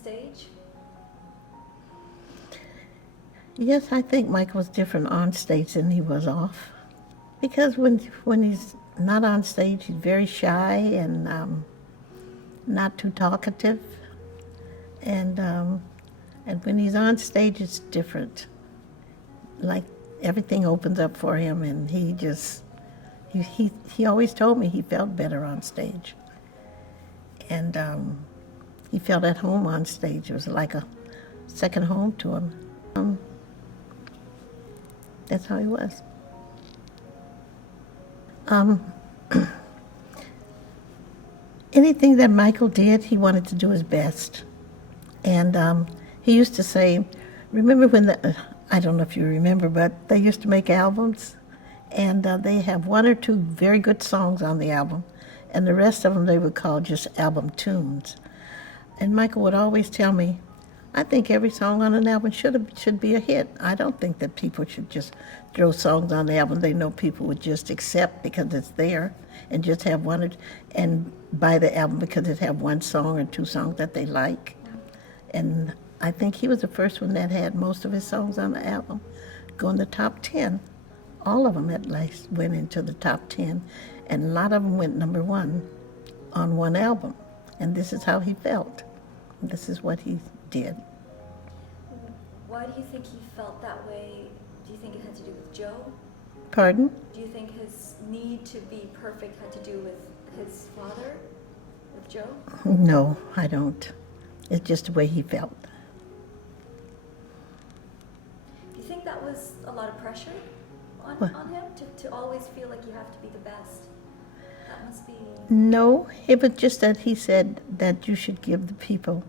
stage? Yes, I think Michael was different on stage than he was off. Because when he's not on stage, he's very shy and not too talkative. And when he's on stage, it's different. Like everything opens up for him, and he always told me he felt better on stage. And he felt at home on stage. It was like a second home to him. That's how he was. Anything that Michael did, he wanted to do his best. And he used to say, remember when I don't know if you remember, but they used to make albums, and they have one or two very good songs on the album, and the rest of them they would call just album tunes. And Michael would always tell me, I think every song on an album should be a hit. I don't think that people should just throw songs on the album they know people would just accept because it's there, and just have and buy the album because it have one song or two songs that they like. And I think he was the first one that had most of his songs on the album go in the top 10. All of them at least went into the top 10, and a lot of them went number one on one album. And this is how he felt. This is what he did. Why do you think he felt that way? Do you think it had to do with Joe? Pardon? Do you think his need to be perfect had to do with his father, with Joe? No, I don't. It's just the way he felt. Do you think that was a lot of pressure on him to always feel like you have to be the best? That must be... No, it was just that he said that you should give the people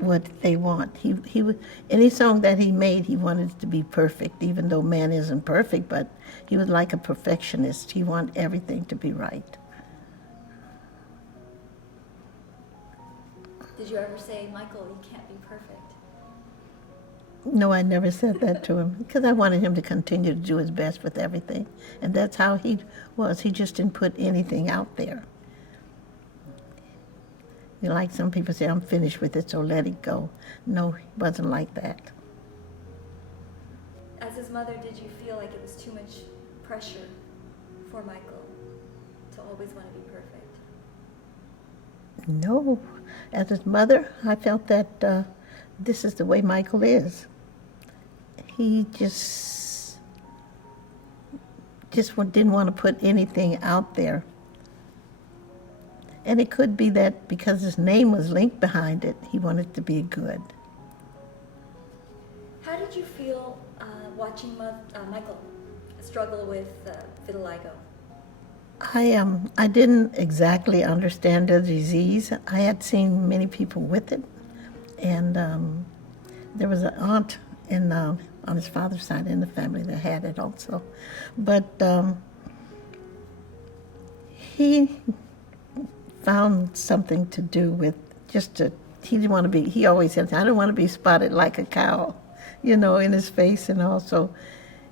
what they want. He would, any song that he made, he wanted it to be perfect, even though man isn't perfect, but he was like a perfectionist. He wanted everything to be right. Did you ever say, Michael, you can't be perfect? No, I never said that to him because I wanted him to continue to do his best with everything. And that's how he was. He just didn't put anything out there. You know, like some people say, I'm finished with it, so let it go. No, he wasn't like that. As his mother, did you feel like it was too much pressure for Michael to always want to be perfect? No. As his mother, I felt that this is the way Michael is. He just didn't want to put anything out there. And it could be that because his name was linked behind it, he wanted to be good. How did you feel watching Michael struggle with vitiligo? I didn't exactly understand the disease. I had seen many people with it, and there was an aunt on his father's side in the family that had it also. But he found something to do with he didn't want to be, he always said, I don't want to be spotted like a cow, you know, in his face. And also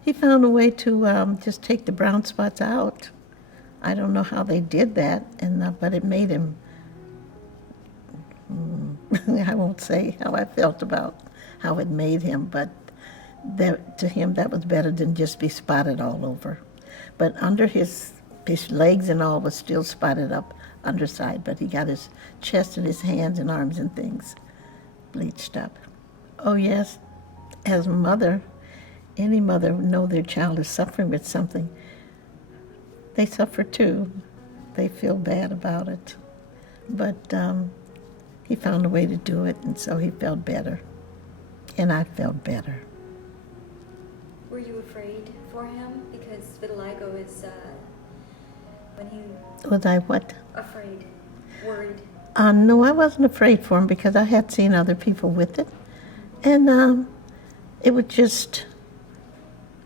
he found a way to just take the brown spots out. I don't know how they did that, but it made him, I won't say how I felt about how it made him, but to him that was better than just be spotted all over. But under his legs and all was still spotted up underside, but he got his chest and his hands and arms and things bleached up. Oh yes, as a mother, any mother know their child is suffering with something. They suffer too. They feel bad about it. But he found a way to do it, and so he felt better. And I felt better. Were you afraid for him? Because vitiligo is when he... Was I what? Afraid, worried. No, I wasn't afraid for him because I had seen other people with it. And it was just,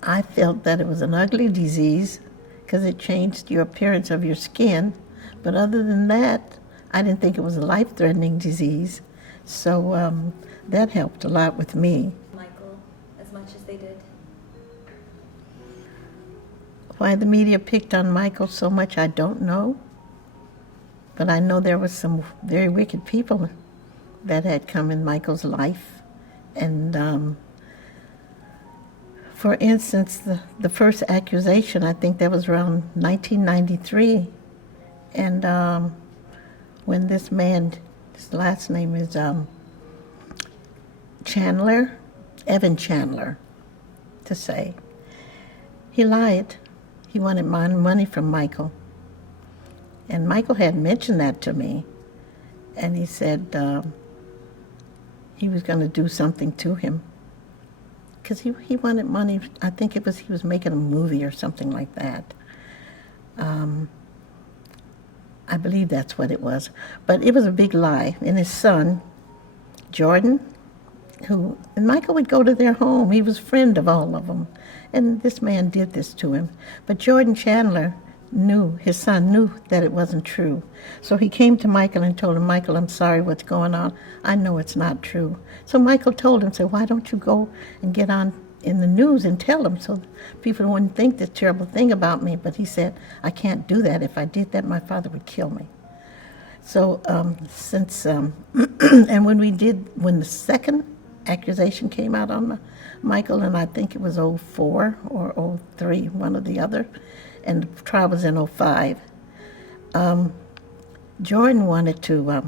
I felt that it was an ugly disease because it changed your appearance of your skin. But other than that, I didn't think it was a life-threatening disease. So that helped a lot with me. Michael, as much as they did. Why the media picked on Michael so much, I don't know. But I know there was some very wicked people that had come in Michael's life. And for instance, the first accusation, I think that was around 1993. And when this man, his last name is Chandler, Evan Chandler, to say, he lied. He wanted money from Michael. And Michael had mentioned that to me. And he said he was going to do something to him. Because he wanted money. I think it was he was making a movie or something like that. I believe that's what it was. But it was a big lie. And his son, Jordan, and Michael would go to their home. He was a friend of all of them. And this man did this to him. But Jordan Chandler his son knew that it wasn't true. So he came to Michael and told him, Michael, I'm sorry what's going on. I know it's not true. So Michael told him, said, why don't you go and get on in the news and tell them so people wouldn't think this terrible thing about me. But he said, I can't do that. If I did that, my father would kill me. So and when the second accusation came out on Michael, and I think it was 04 or 03, one or the other, and the trial was in 05. Jordan wanted to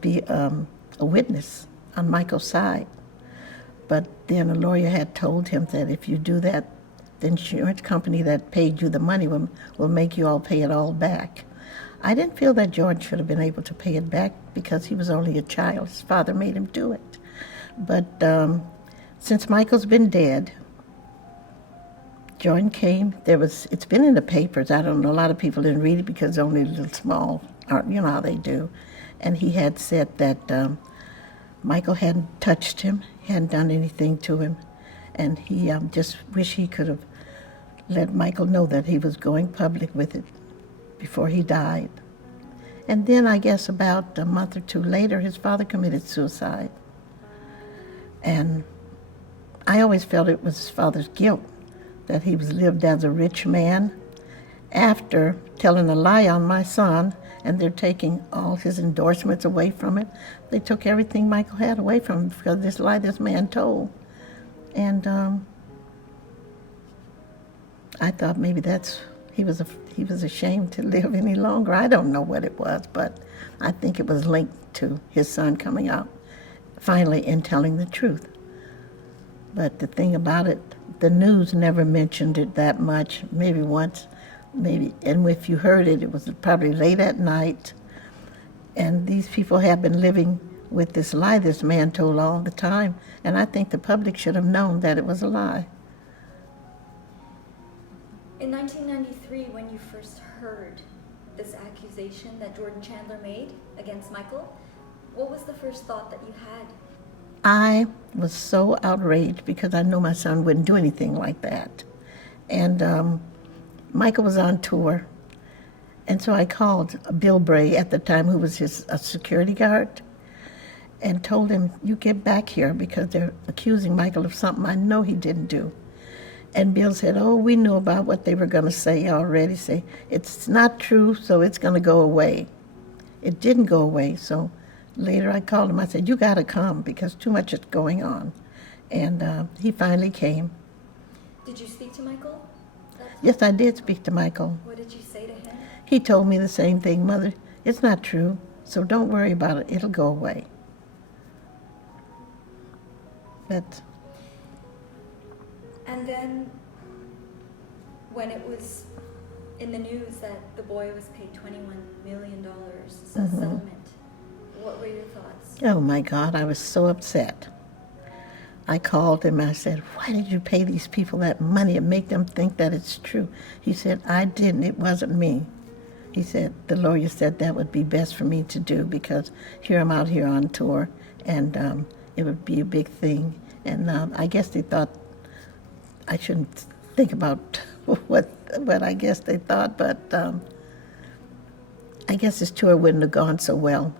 be a witness on Michael's side, but then a lawyer had told him that if you do that, the insurance company that paid you the money will make you all pay it all back. I didn't feel that Jordan should have been able to pay it back because he was only a child. His father made him do it. But since Michael's been dead, Jordan came. It's been in the papers. I don't know. A lot of people didn't read it because it's only a little small. You know how they do. And he had said that Michael hadn't touched him, hadn't done anything to him, and he just wished he could have let Michael know that he was going public with it before he died. And then I guess about a month or two later, his father committed suicide. And I always felt it was his father's guilt, that he was lived as a rich man after telling a lie on my son, and they're taking all his endorsements away from it. They took everything Michael had away from him because of this lie this man told. And I thought maybe he was ashamed to live any longer. I don't know what it was, but I think it was linked to his son coming out finally and telling the truth. But the thing about it, the news never mentioned it that much, maybe once, maybe, and if you heard it, it was probably late at night. And these people have been living with this lie this man told all the time, and I think the public should have known that it was a lie. In 1993, when you first heard this accusation that Jordan Chandler made against Michael, what was the first thought that you had? I was so outraged because I knew my son wouldn't do anything like that. And Michael was on tour, and so I called Bill Bray at the time, who was his security guard, and told him, you get back here because they're accusing Michael of something I know he didn't do. And Bill said, oh, we knew about what they were going to say already. Say, it's not true, so it's going to go away. It didn't go away, so later I called him. I said, you got to come because too much is going on. And he finally came. Did you speak to Michael? Yes, I did speak to Michael. What did you say to him? He told me the same thing, Mother, it's not true, so don't worry about it. It'll go away. But... And then, when it was in the news that the boy was paid $21 million as a settlement, what were your thoughts? Oh my God, I was so upset. I called him and I said, why did you pay these people that money and make them think that it's true? He said, I didn't, it wasn't me. He said, the lawyer said that would be best for me to do because here I'm out here on tour and it would be a big thing. And I guess they thought I shouldn't think about what I guess they thought, but I guess his tour wouldn't have gone so well.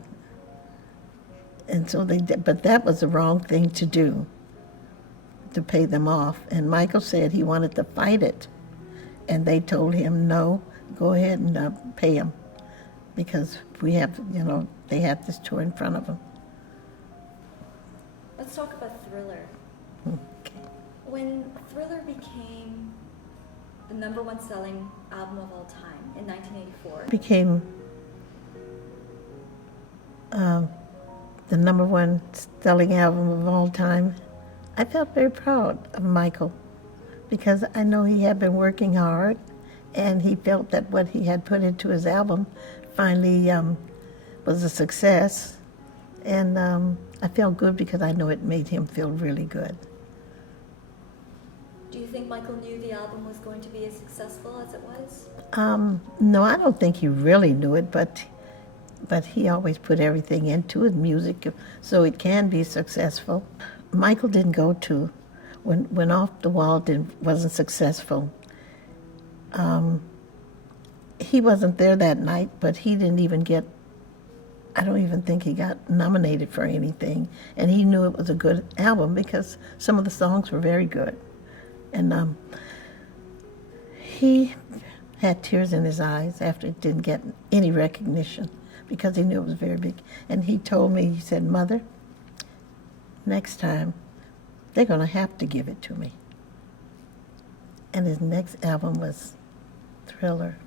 And so they did, but that was the wrong thing to do, to pay them off. And Michael said he wanted to fight it. And they told him, no, go ahead and pay him because we have, they have this tour in front of them. Let's talk about Thriller. Okay. When Thriller became the #1 selling album of all time in 1984, Became the #1 selling album of all time, I felt very proud of Michael because I know he had been working hard and he felt that what he had put into his album finally was a success. And I felt good because I know it made him feel really good. do you think Michael knew the album was going to be as successful as it was? No, I don't think he really knew it, but he always put everything into his music so it can be successful. Michael didn't go to, when Off the Wall wasn't successful, he wasn't there that night, but he didn't even get, I don't even think he got nominated for anything. And he knew it was a good album because some of the songs were very good. And he had tears in his eyes after it didn't get any recognition because he knew it was very big. And he told me, he said, "Mother, next time they're going to have to give it to me." And his next album was Thriller.